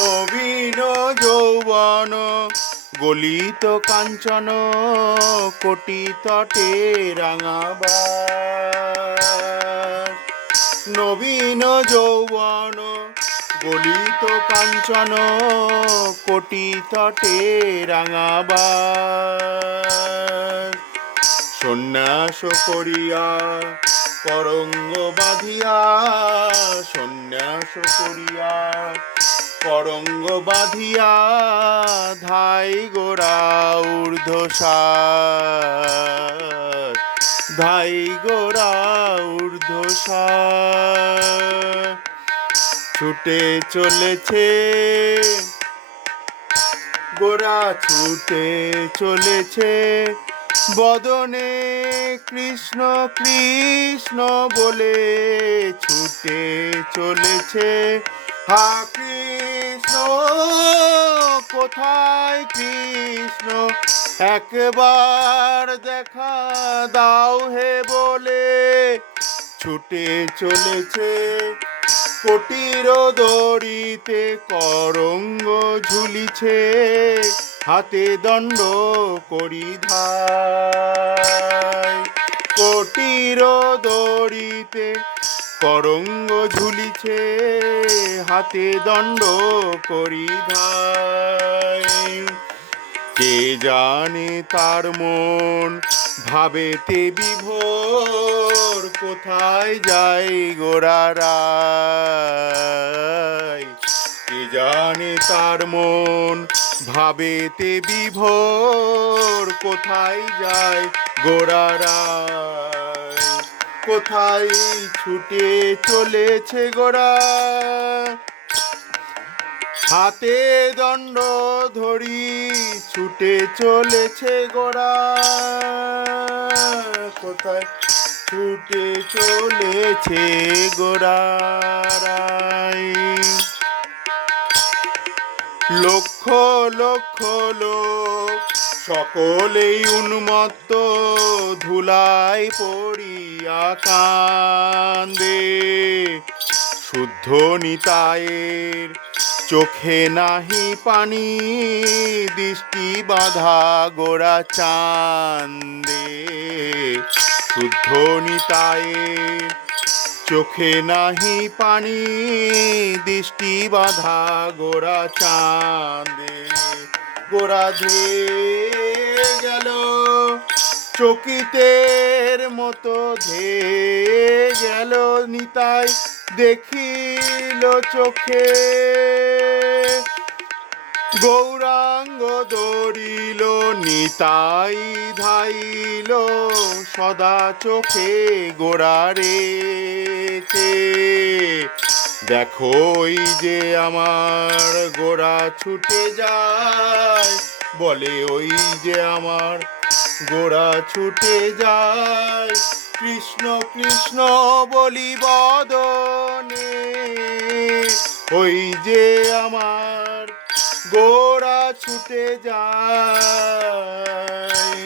নবীন যৌবন গলিত কাঞ্চন কোটি তটে রাঙাবার। নবীন যৌবন গলিত কাঞ্চন কোটি তটে রাঙাবার। সন্ন্যাস করিয়া করঙ্গ বাঁধিয়া, সন্ন্যাস করিয়া করঙ্গ বাঁধিয়া ধাই গোরা ঊর্ধ্বসার, ধাই গোরা ঊর্ধ্বসার। ছুটে চলেছে গোরা, ছুটে চলেছে বদনে কৃষ্ণ কৃষ্ণ বলে, ছুটে চলেছে হা কৃষ্ণ। কোথায় কৃষ্ণ একবার দেখা দাও হে বলে, ছুটে চলেছে কোটির দড়িতে করঙ্গ ঝুলিছে, হাতে দণ্ড করি ধাই। কোটির দড়িতে করঙ্গ ঝুলিছে, হাতে দণ্ড করি ধাই। কে জানে তার মন ভাবেতে বিভোর, কোথায় যাই গোরা রাই। কে জানে তার মন ভাবেতে বিভোর, কোথায় যায় গোরা রাই। কোথায় ছুটে চলেছে গোরা, হাতে দণ্ড ধরি ছুটে চলেছে গোরা। কোথায় ছুটে চলেছে গোরা রাই। লক্ষ লক্ষ লোক সকলেই উন্মত্ত, ধুলায় পড়িয়া কান্দে। শুদ্ধ নিতায়ের চোখে নাহি পানি, দৃষ্টি বাঁধা গোরা চান্দে। শুদ্ধ নিতায়ের চোখে নাহি পানি, দৃষ্টি বাঁধা গোরা চাঁদে। গোরা ধেয়ে গেল চকিতের মতো, ধেয়ে গেল নিতাই দেখিল চোখে। গৌরাঙ্গ দৌড়িল নিতাই ধাইল, সদা চোখে গোরা রেখে। দেখো ওই যে আমার গোরা ছুটে যায়, বলে ওই যে আমার গোরা ছুটে যায়। কৃষ্ণ কৃষ্ণ বলি বদনে, ওই যে আমার গোরা ছুটে যায়।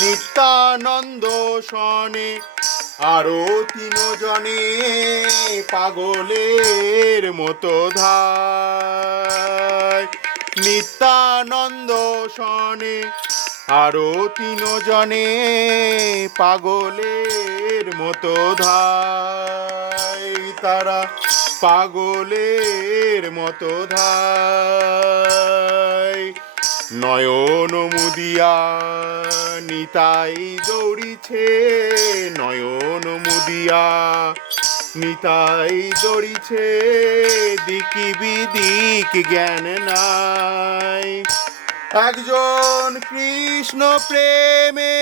নিত্যানন্দ শনে আরো তিনজনে পাগলের মতো ধায়। নিত্যানন্দ শনে আরো তিনজনে পাগলের মতো ধায়। তারা পাগলের মতো ধায়। নয়ন মুদিয়া নিতাই দৌড়িছে, নয়ন মুদিয়া নিতাই দৌড়িছে। দিকি বিদিক জ্ঞান নাই, একজন কৃষ্ণ প্রেমে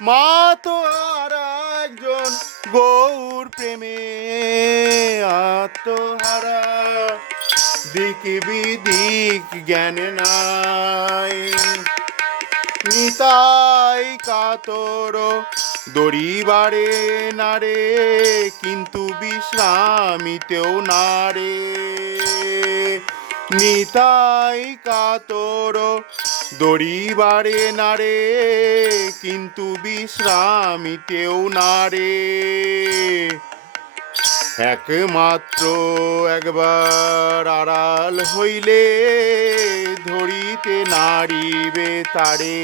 মাতো, আর একজন গৌর প্রেমে আত্মহারা। দিক বিদিক জ্ঞান নাই, নিতাই কাতর দড়িবারে নারে, কিন্তু বিশ্রামিতেও নারে। নিতাই কাতর দড়িবারে নারে, কিন্তু বিশ্রামিতেও নারে। একমাত্র একবার আড়াল হইলে ধরিতে নাড়িবে তারে।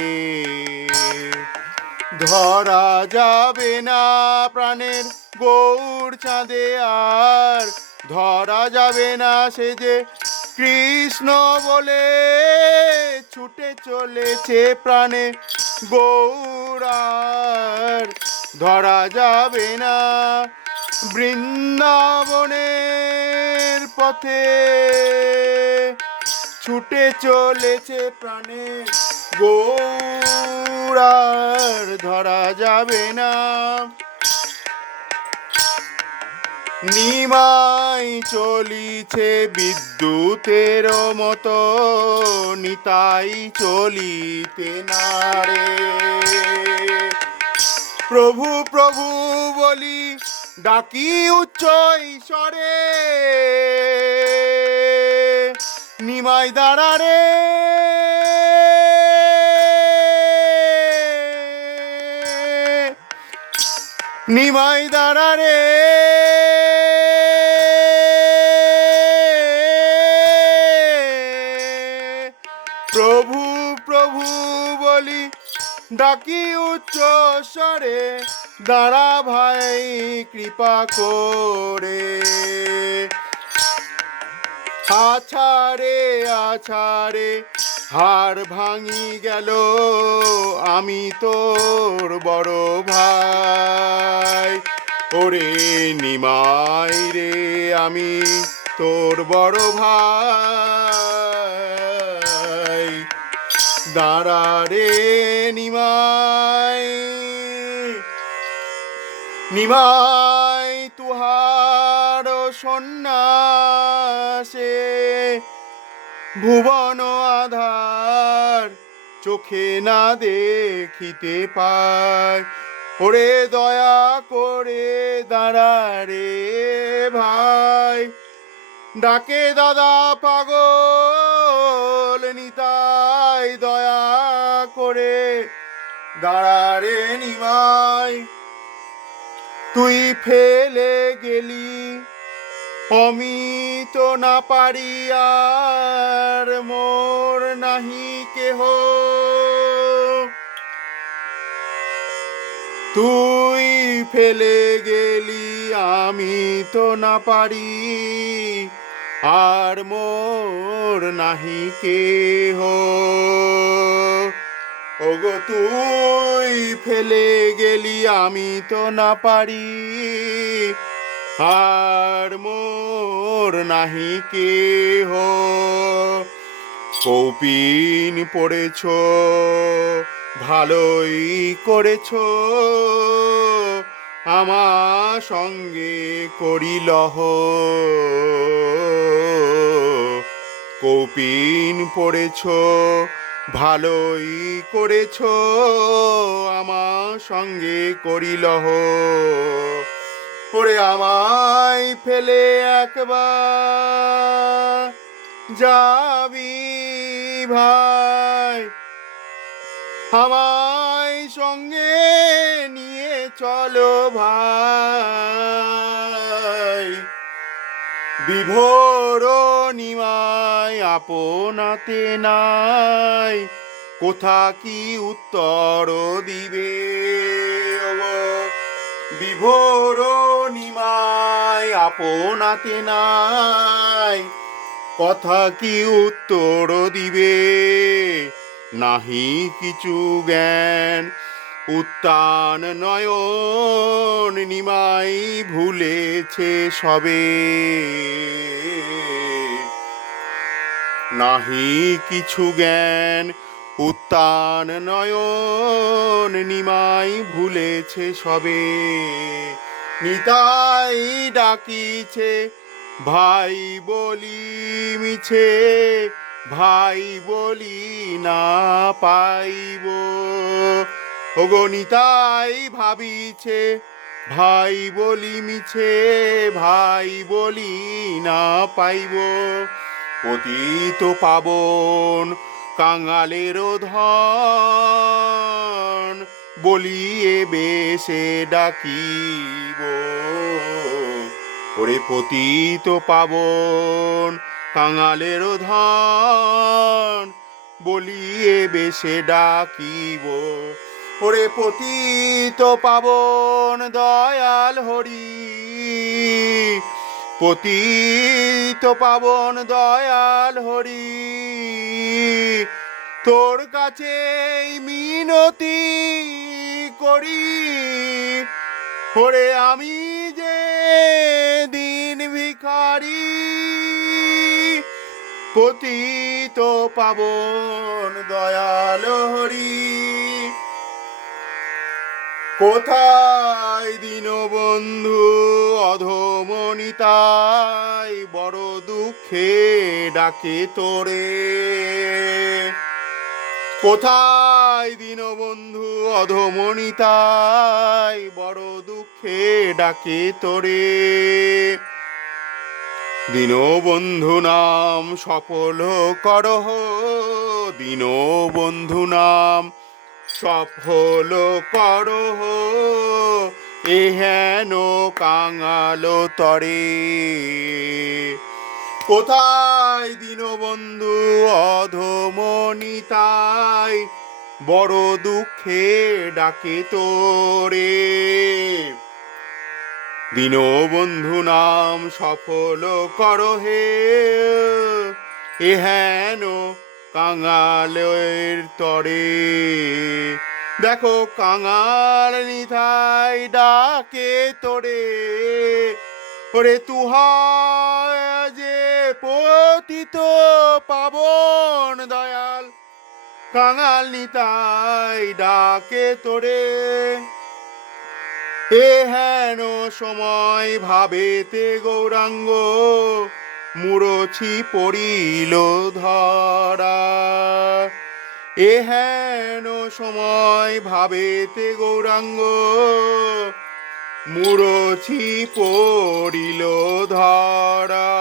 ধরা যাবে না প্রাণের গৌর চাঁদে আর, ধরা যাবে না সে যে কৃষ্ণ বলে ছুটে চলেছে প্রাণে গৌরার। ধরা যাবে না বৃন্দাবনের পথে ছুটে চলেছে প্রাণে গৌরার। ধরা যাবে না। নিমাই চলিছে বিদ্যুতের মতো, নিতাই চলিতে না রে। প্রভু প্রভু বলি ডাকি উচ্চ ঈশ্বরে, নিমাই দাঁড়া রে। নিমাই দাঁড়া রে। প্রভু প্রভু বলি ডাকি উচ্চ স্বরে, দাঁড়া ভাই কৃপা করে। আছাড়ে আছাড়ে হার ভাঙি গেল, আমি তোর বড় ভাই। ওরে নিমাই রে আমি তোর বড় ভাই। দাঁড়া রে নিমাই। নিমাই তুহার সন্ন্যাসে ভুবন আধার চোখে না দেখিতে পায়। ওরে দয়া করে দাঁড়া রে ভাই। ডাকে দাদা পাগল নিতাই দয়া করে দাঁড়া রে নিমাই। তুই ফেলে গেলি অমিত না পারি আর, মোর নাহি কেহ। তুই ফেলে গেলি আমি তো না পারি আর, মোর নাহি কেহ। ওগো তুই ফেলে গেলি আমি তো না পারি আর, মোর নাহি কেহ। কৌপিন পড়েছ ভালোই করেছ, আমার সঙ্গে করিলহ। কৌপিন পড়েছ ভালোই করেছ, আমার সঙ্গে করিলহ। ওরে আমায় ফেলে একবার যাবি ভাই, আমায় সঙ্গে নিয়ে চলো ভাই। বিভোর নিমাই আপনাতে নাই, কোথা কি উত্তর দিবে। বিভোর নিমাই আপনাতে নাই, কথা কি উত্তর দিবে। নাহি কিছু জ্ঞান উত্তান নয়ন, নিমাই ভুলেছে সবে। নাহি কিছু জ্ঞান উত্তান নয়ন, নিমাই ভুলেছে সবে। নিতাই ডাকিছে ভাই বলি মিছে, ভাই বলি না পাইব। ওগো নিতাই ভাবিছে ভাই বলি মিছে, ভাই বলি না পাইব। পতিত পাবন কাঙালের ধন, বলিয়ে বেশে ডাকিব। ওরে পতিত পাবন কাঙালের ধন বলিয়ে বেশে ডাকিব। ওরে পতিত পাবন দয়াল হরি, পতিত পাবন দয়াল হরি, তোর কাছে মিনতি করি। ওরে আমি যে দিন ভিখারি, পতিত পাবন দয়াল হরি। কোথায় দীনবন্ধু অধমনিতাই, বড় দুঃখে ডাকে তোরে। কোথায় দীনবন্ধু অধমনিতাই, বড় দুঃখে ডাকে তোরে। দীনবন্ধু নাম সফল করহ, দীনবন্ধু নাম সফল করহ, এ হেন কাঙাল তরে। কোথায় দীনবন্ধু অধমনিতাই, বড় দুঃখে ডাকে তোরে। দীনবন্ধু নাম সফল করহে, এ হেন কাঙালের তরে। দেখো কাঙাল নিতাই ডাকে তোরে। ওরে তুহা যে পতিত পাবন দয়াল, কাঙাল নিতাই ডাকে তোরে। এ হেন সময় ভাবেতে গৌরাঙ্গ, মুরছি পড়িল ধরা। এ হেন সময় ভাবেতে গৌরাঙ্গ, মুরছি পড়িল ধরা।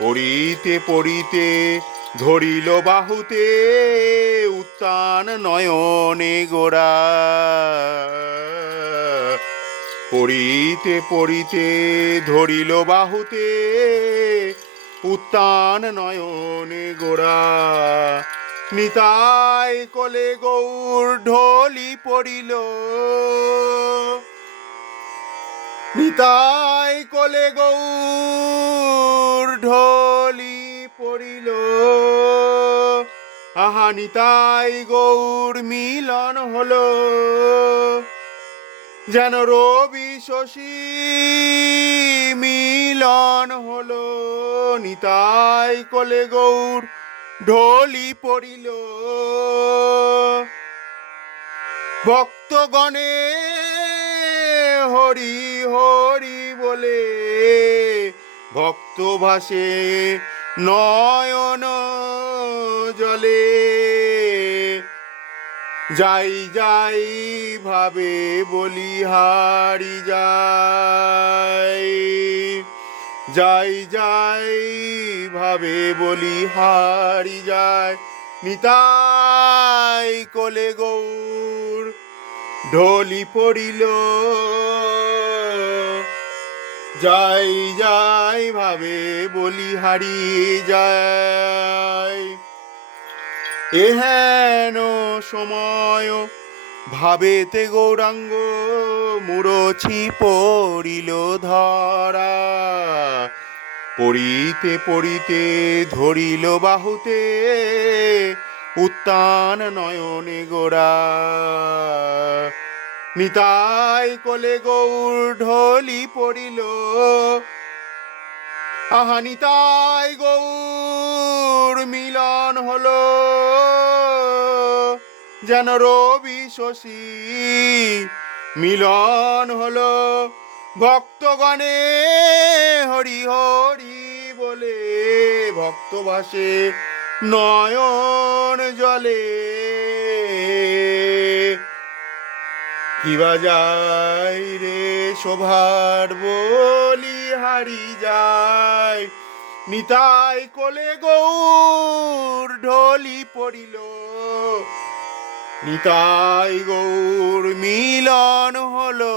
পড়িতে পড়িতে ধরিল বাহুতে, উত্তান নয়নে গোরা। পড়িতে পড়িতে ধরিল বাহুতে, উত্তান নয়নে গোরা। নিতাই কোলে গৌর ঢলি পড়িল, নিতাই কোলে গৌর ঢলি পড়িল। আহা নিতাই গৌর মিলন হলো, যেন রবি শশী মিলন হলো। নিতাই কোলে গৌর ঢলি পড়িল, ভক্তগণে হরি হরি বলে, ভক্ত ভাসে নয়ন জলে। যাই যাই ভাবে বলিহারি যাই, যাই যাই ভাবে বলিহারি যায়। নিতাই কোলে গৌর ঢলি পড়িল, যাই যাই ভাবে বলিহারি যায়। এ হেন সময় ভাবেতে গৌরাঙ্গ, মুরছি পড়িল ধরা। পড়িতে পড়িতে ধরিল বাহুতে, উত্তান নয়নে গোরা। নিতাই কোলে গৌর ঢলি পড়িল, আহা নিতাই গৌর মিলন হলো, যেন রবি শশী মিলন হলো। ভক্তগণে হরি হরি বলে, ভক্ত ভাসে নয়ন জলে। কিবা যাই রে শোভার বলিহারি যায়। নিতাই কোলে গৌর ঢলি পড়িল, নিতাই গৌর মিলন হলো।